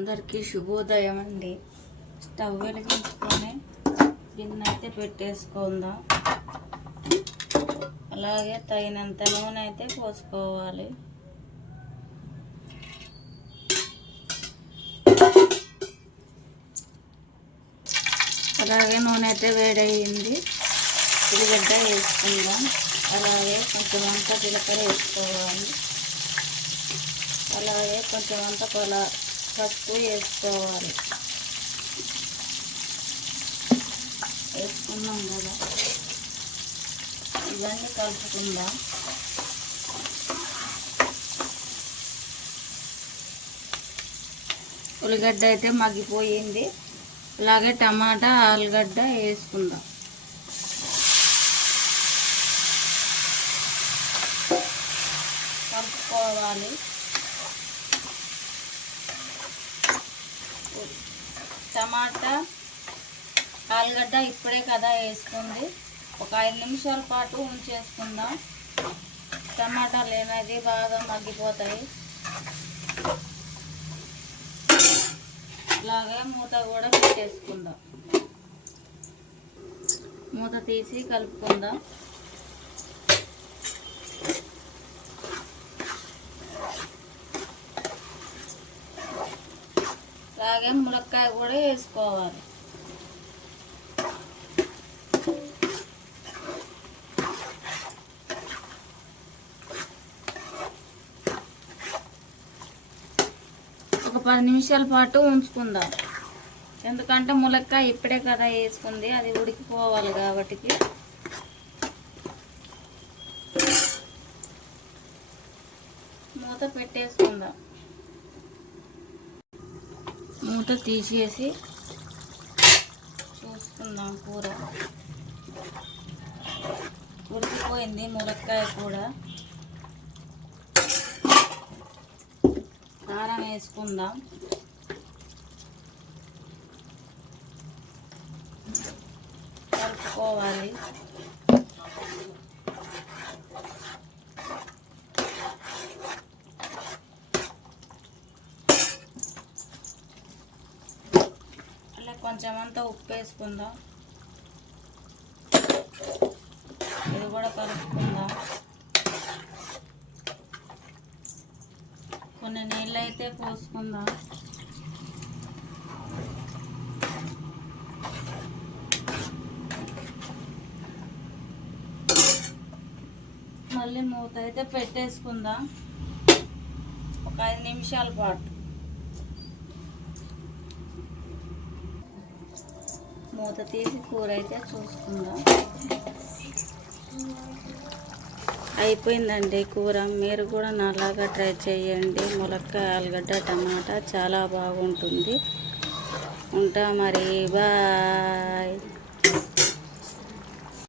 అందరికీ శుభోదయం అండి. స్టవ్ వెలిగించుకొని గిన్నె అయితే పెట్టేసుకుందాం. అలాగే తగినంత నూనె అయితే పోసుకోవాలి. అలాగే నూనె అయితే వేడయింది. ఉల్లిగడ్డ వేసుకుందాం. అలాగే కొంచెం అంతా జీలకర్ర వేసుకోవాలి. అలాగే కొంచెం అంతా పసుపు వేసుకోవాలి. వేసుకున్నాం కదా, ఇవన్నీ కలుపుకుందాం. ఉల్లిగడ్డ అయితే మగ్గిపోయింది. అలాగే టమాటా ఆలుగడ్డ వేసుకుందాం. కలుపుకోవాలి. టమాటా ఆలుగడ్డ ఇప్పుడే కదా వేసుకుంది, ఒక 5 నిమిషాల పాటు ఉంచేసుకుందాం. టమాటాలు ఏమైంది బాగా మగ్గిపోతాయి. అలాగే మూత కూడా పెట్టేసుకుందాం. మూత తీసి కలుపుకుందాం. అలాగే ములక్కాయ కూడా వేసుకోవాలి. ఒక 10 నిమిషాల పాటు ఉంచుకుందాం. ఎందుకంటే ములక్కాయ ఇప్పుడే కదా వేసుకుంది, అది ఉడికిపోవాలి కాబట్టి. మూత పెట్టేసుకుందాం. మూత తీసేసి చూసుకుందాం. కూర ఉడికిపోయింది. ములక్కాయ కూడా కారం వేసుకుందాం. కలుపుకోవాలి. కొంచెం అంతా ఉప్పు వేసుకుందాం. ఇది కూడా కలుపుకుందాం. కొన్ని నీళ్ళు అయితే పోసుకుందాం. మళ్ళీ మూత అయితే పెట్టేసుకుందాం ఒక 5 నిమిషాల పాటు. మూత తీసి కూర అయితే చూసుకుందాం. అయిపోయిందండి కూర. మీరు కూడా నాలాగా ట్రై చేయండి. ములక్కాయ ఆలుగడ్డ టమాటా చాలా బాగుంటుంది. ఉంటా మరి, బాయ్.